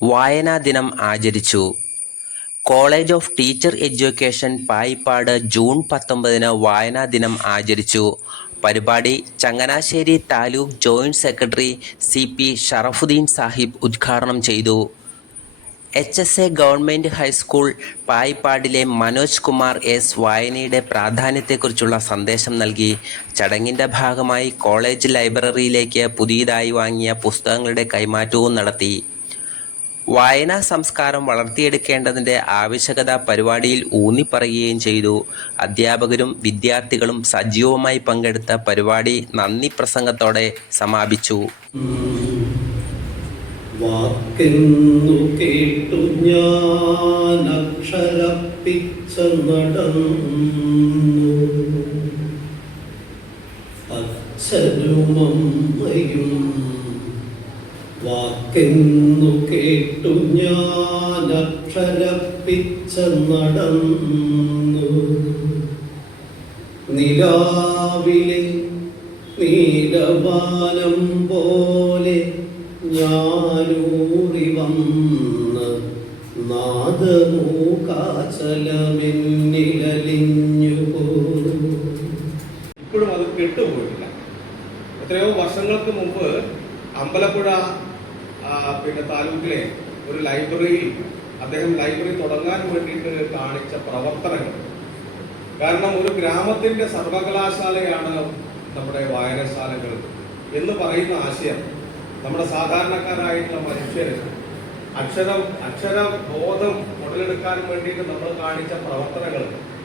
വായനാ ദിനം ആചരിച്ചു. College of teacher education Payippad June 19 വായനാ ദിനം ആചരിച്ചു. പരിപാടി Changanassery taluk joint secretary CP Sharafuddin Sahib ഉദ്ഘാടനം ചെയ്തു. HSA ഗവൺമെൻറ് ഹൈസ്കൂൾ പായിപ്പാടിലെ മനോജ് കുമാർ S വായനയുടെ പ്രാധാന്യത്തെക്കുറിച്ചുള്ള സന്ദേശം നൽകി. ചടങ്ങിൻ്റെ ഭാഗമായി കോളേജ് ലൈബ്രറിയിലേക്ക് പുതിയതായി വാങ്ങിയ പുസ്തകങ്ങളുടെ കൈമാറ്റവും നടത്തി. വായനാ സംസ്കാരം വളർത്തിയെടുക്കേണ്ടതിൻ്റെ ആവശ്യകത പരിപാടിയിൽ ഊന്നിപ്പറയുകയും ചെയ്തു. അധ്യാപകരും വിദ്യാർത്ഥികളും സജീവമായി പങ്കെടുത്ത പരിപാടി നന്ദി പ്രസംഗത്തോടെ സമാപിച്ചു. വാക്കെന്നു കേട്ടു ഞാൻ അക്ഷരപ്പിച്ച നടന്നു, അച്ഛനുമമ്മയും വാക്കെന്നു കേട്ടു ഞാൻ അക്ഷരപ്പിച്ച നടന്നു. നിലാവിലെ നീലവാനം പോലെ ഞാനൂറി വന്ന് നാദമൂകാചലമെന്നിലലിഞ്ഞു പോയി. ഇപ്പോഴും അത് കെട്ടുപോയിട്ടില്ല. എത്രയോ വർഷങ്ങൾക്ക് മുമ്പ് അമ്പലപ്പുഴ താലൂക്കിലെ ഒരു ലൈബ്രറിയിൽ അദ്ദേഹം ലൈബ്രറി തുടങ്ങാൻ വേണ്ടിയിട്ട് കാണിച്ച പ്രവർത്തനങ്ങൾ. കാരണം ഒരു ഗ്രാമത്തിന്റെ സർവകലാശാലയാണ് നമ്മുടെ വായനശാലകൾ എന്ന് പറയുന്ന ആശയം നമ്മുടെ സാധാരണക്കാരായിട്ടുള്ള മനുഷ്യർ അക്ഷരബോധം ഉടലെടുക്കാൻ വേണ്ടിയിട്ട് നമ്മൾ കാണിച്ച പ്രവർത്തനങ്ങൾ,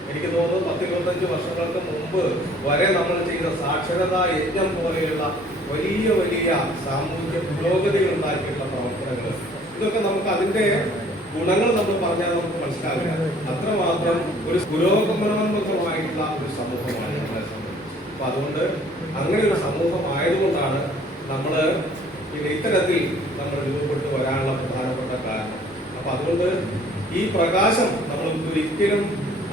എനിക്ക് തോന്നുന്നു 10-25 വർഷങ്ങൾക്ക് മുമ്പ് വരെ നമ്മൾ ചെയ്ത സാക്ഷരതാ യജ്ഞം പോലെയുള്ള വലിയ വലിയ സാമൂഹ്യ പുരോഗതികൾ ഉണ്ടാക്കിയിട്ടുള്ള പ്രവർത്തനങ്ങൾ, ഇതൊക്കെ നമുക്ക് അതിന്റെ ഗുണങ്ങൾ നമ്മൾ പറഞ്ഞാൽ നമുക്ക് മനസ്സിലാവില്ല. അത്രമാത്രം ഒരു പുരോഗമനോന്മുഖമായിട്ടുള്ള ഒരു സമൂഹമാണ് നമ്മളെ സംബന്ധിച്ച്. അപ്പൊ അതുകൊണ്ട് അങ്ങനെ ഒരു സമൂഹമായതുകൊണ്ടാണ് നമ്മൾ ഇത്തരത്തിൽ നമ്മൾ രൂപപ്പെട്ടു വരാനുള്ള പ്രധാനപ്പെട്ട കാരണം. അപ്പൊ അതുകൊണ്ട് ഈ പ്രകാശം നമ്മൾ ഒരിക്കലും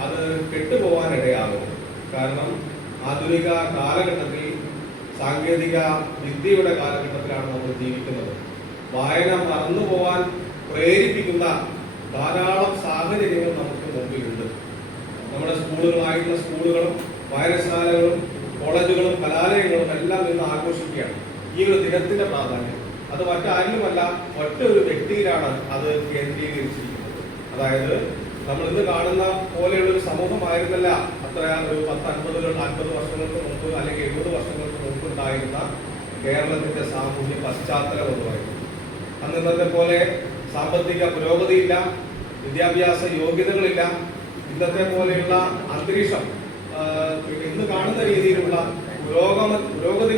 അത് കെട്ടുപോകാനിടയാകും. കാരണം ആധുനിക കാലഘട്ടത്തിൽ സാങ്കേതിക വിദ്യയുടെ കാലഘട്ടത്തിലാണ് നമ്മൾ ജീവിക്കുന്നത്. വായന മറന്നുപോകാൻ പ്രേരിപ്പിക്കുന്ന ധാരാളം സാഹചര്യങ്ങൾ നമുക്ക് മുമ്പിലുണ്ട്. നമ്മുടെ സ്കൂളുകളും വായനശാലകളും കോളേജുകളും കലാലയങ്ങളും എല്ലാം ഇന്ന് ആഘോഷിക്കുകയാണ് ഈ ഒരു ദിനത്തിന്റെ പ്രാധാന്യം. അത് മറ്റാരിലുമല്ല, ഒറ്റൊരു വ്യക്തിയിലാണ് അത് കേന്ദ്രീകരിച്ചിരിക്കുന്നത്. അതായത് നമ്മൾ ഇന്ന് കാണുന്ന പോലെയുള്ള ഒരു സമൂഹമായിരുന്നല്ല അത്ര ഒരു 50 വർഷങ്ങൾക്ക് മുമ്പ് അല്ലെങ്കിൽ 70 വർഷങ്ങൾക്ക് മുമ്പ് ഉണ്ടായിരുന്ന കേരളത്തിന്റെ സാമൂഹ്യ പശ്ചാത്തലം എന്ന് പറയുന്നത്. അന്ന് ഇന്നത്തെ പോലെ സാമ്പത്തിക പുരോഗതിയില്ല, വിദ്യാഭ്യാസ യോഗ്യതകളില്ല, ഇന്നത്തെ പോലെയുള്ള അന്തരീക്ഷം ഇന്ന് കാണുന്ന രീതിയിലുള്ള പുരോഗതി